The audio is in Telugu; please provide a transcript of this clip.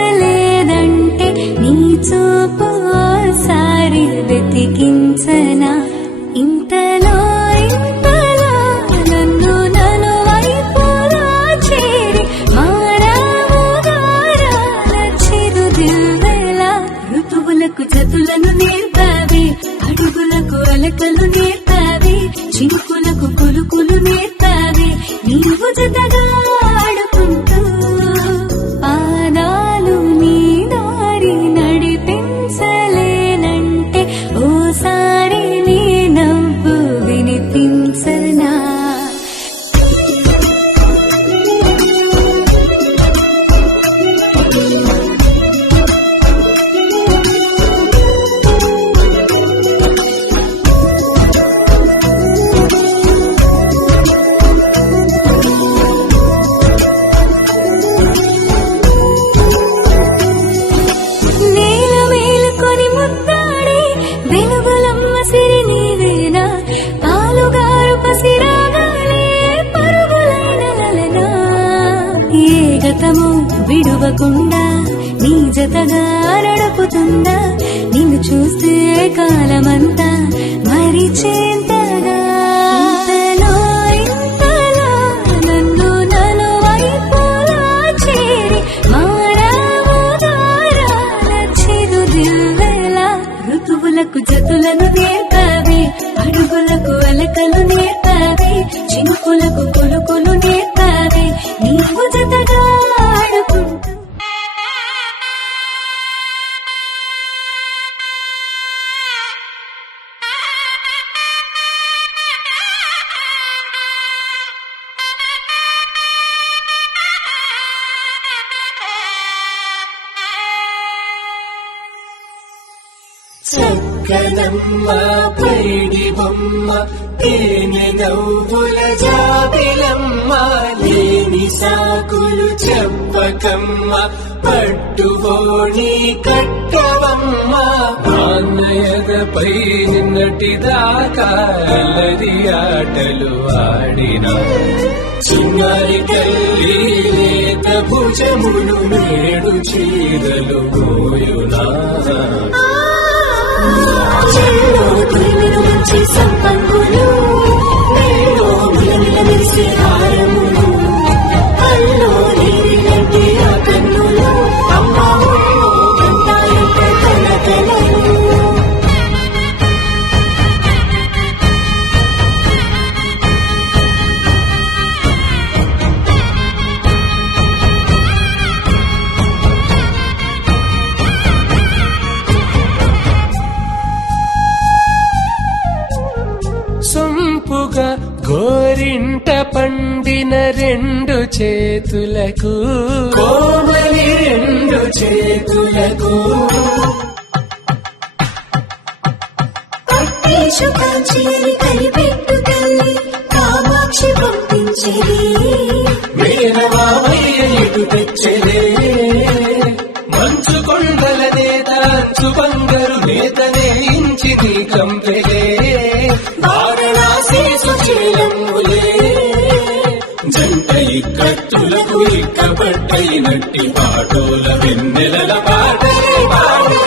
కనిపించలేదంటే నీ చూపు ఓసారి వెతికించనా ఇంతలో నన్ను నలువైపులా చేరి మానవుగారాల చిరుదివ్వెలా ఋతువులకు చతులను నేర్పావే అడుగులకు అలకలు నేర్పావే చినుకులకు కులుకులు నేర్పావే నీవు జతగా ఆడుకుంటూ పాదాలు నీ దారి నడిపించలేనంటే ఓసారి నీ నవ్వు వినిపించనా విడువకుండా నీ జతగా నడుపుతుందా నిన్ను చూస్తే కాలమంతా మరిచేంతగా నన్ను నలువైపులా చేరి మానవుగారాల చిరుదివ్వెలా ఋతువులకు జతులను నేర్పావే అడుగులకు అలకలు నేర్పావే చినుకులకు కొలుకులు నేర్పావే నీవు జతగా చక్కనమ్మ పైడి బొమ్మ తేనె నవ్వుల జాబిలమ్మ లేని సాకులు చెప్పకమ్మ పట్టుబోని కట్టవమ్మ నాన్నయదపై నిన్నటిదాకా అల్లరి ఆటలు ఆడినా చిన్నారి తల్లి లేత భుజములు నేడు చీరలు పోయునా మంచి సంపంగులు మేలో మిలమిల మెరిసే హారములు కళ్ళు నీరినట్టే ఆ కన్నులు అమ్మ ఊళ్ళో గంటాయంటే కలకలలు సొంపుగా గోరింట పండిన రెండు చేతులకు కోమలి రెండు చేతులకు పట్టేశుకాంచేరి కలిపెట్టు తల్లి కామాక్షి పంపించేది మేనమామయ్య ఇటు తెచ్చలే మంచు కొండల నేత అంచు బంగారు నేత నేయించి నీ కంపెలే జంట ఇక్కట్టులకు ఇక్కబట్టైనట్టి పాటోల వెన్నెలల పాటలే పాడే